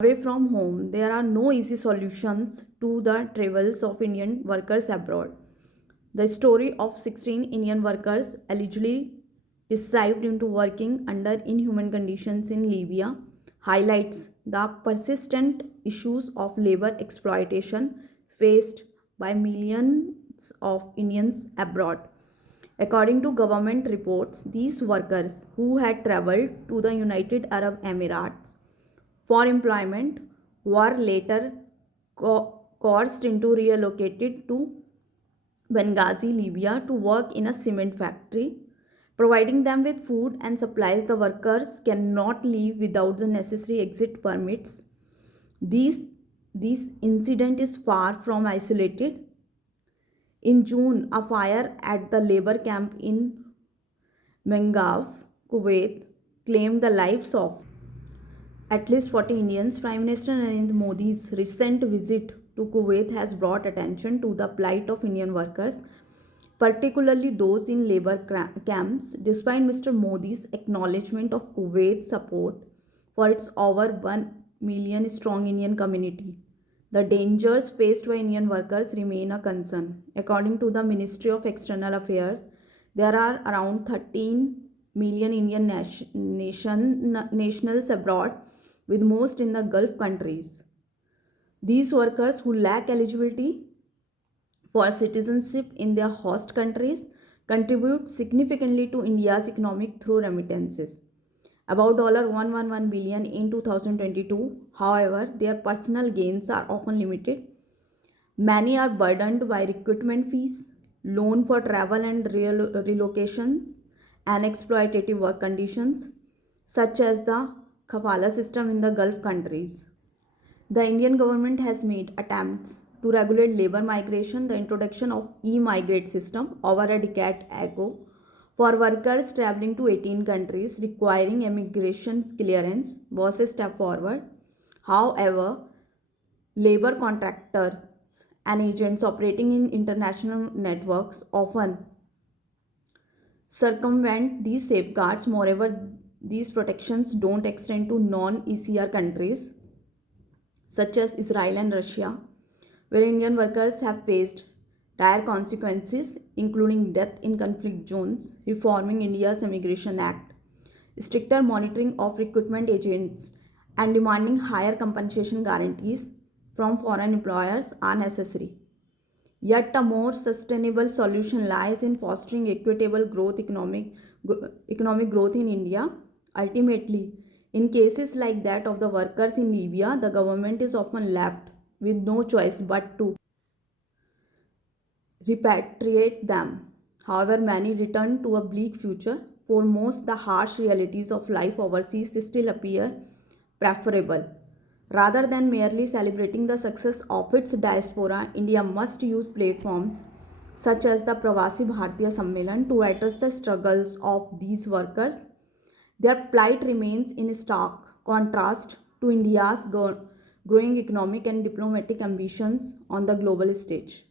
Away from home, there are no easy solutions to the troubles of Indian workers abroad. The story of 16 Indian workers allegedly deceived into working under inhuman conditions in Libya highlights the persistent issues of labor exploitation faced by millions of Indians abroad. According to government reports, these workers who had traveled to the United Arab Emirates for employment were later coerced into relocated to Benghazi, Libya to work in a cement factory. Providing them with food and supplies, the workers cannot leave without the necessary exit permits. These, this incident is far from isolated. In June, a fire at the labor camp in Mengav, Kuwait, claimed the lives of at least 40 Indians. Prime Minister Narendra Modi's recent visit to Kuwait has brought attention to the plight of Indian workers, particularly those in labor camps. Despite Mr. Modi's acknowledgement of Kuwait's support for its over 1 million strong Indian community, the dangers faced by Indian workers remain a concern. According to the Ministry of External Affairs, there are around 13 million Indian nationals abroad, with most in the Gulf countries. These workers who lack eligibility for citizenship in their host countries contribute significantly to India's economic through remittances. About $111 billion in 2022. However, their personal gains are often limited. Many are burdened by recruitment fees, loan for travel and relocations, and exploitative work conditions, such as the kafala system in the Gulf countries. The Indian government has made attempts to regulate labor migration. The introduction of e-migrate system over a decade ago for workers traveling to 18 countries requiring immigration clearance was a step forward. However, labor contractors and agents operating in international networks often circumvent these safeguards. Moreover, these protections don't extend to non-ECR countries such as Israel and Russia, where Indian workers have faced dire consequences, including death in conflict zones. Reforming India's Immigration Act, stricter monitoring of recruitment agents, and demanding higher compensation guarantees from foreign employers are necessary. Yet a more sustainable solution lies in fostering equitable economic growth in India. Ultimately, in cases like that of the workers in Libya, the government is often left with no choice but to repatriate them. However, many return to a bleak future. For most, the harsh realities of life overseas still appear preferable. Rather than merely celebrating the success of its diaspora, India must use platforms such as the Pravasi Bharatiya Sammelan to address the struggles of these workers. Their plight remains in stark contrast to India's growing economic and diplomatic ambitions on the global stage.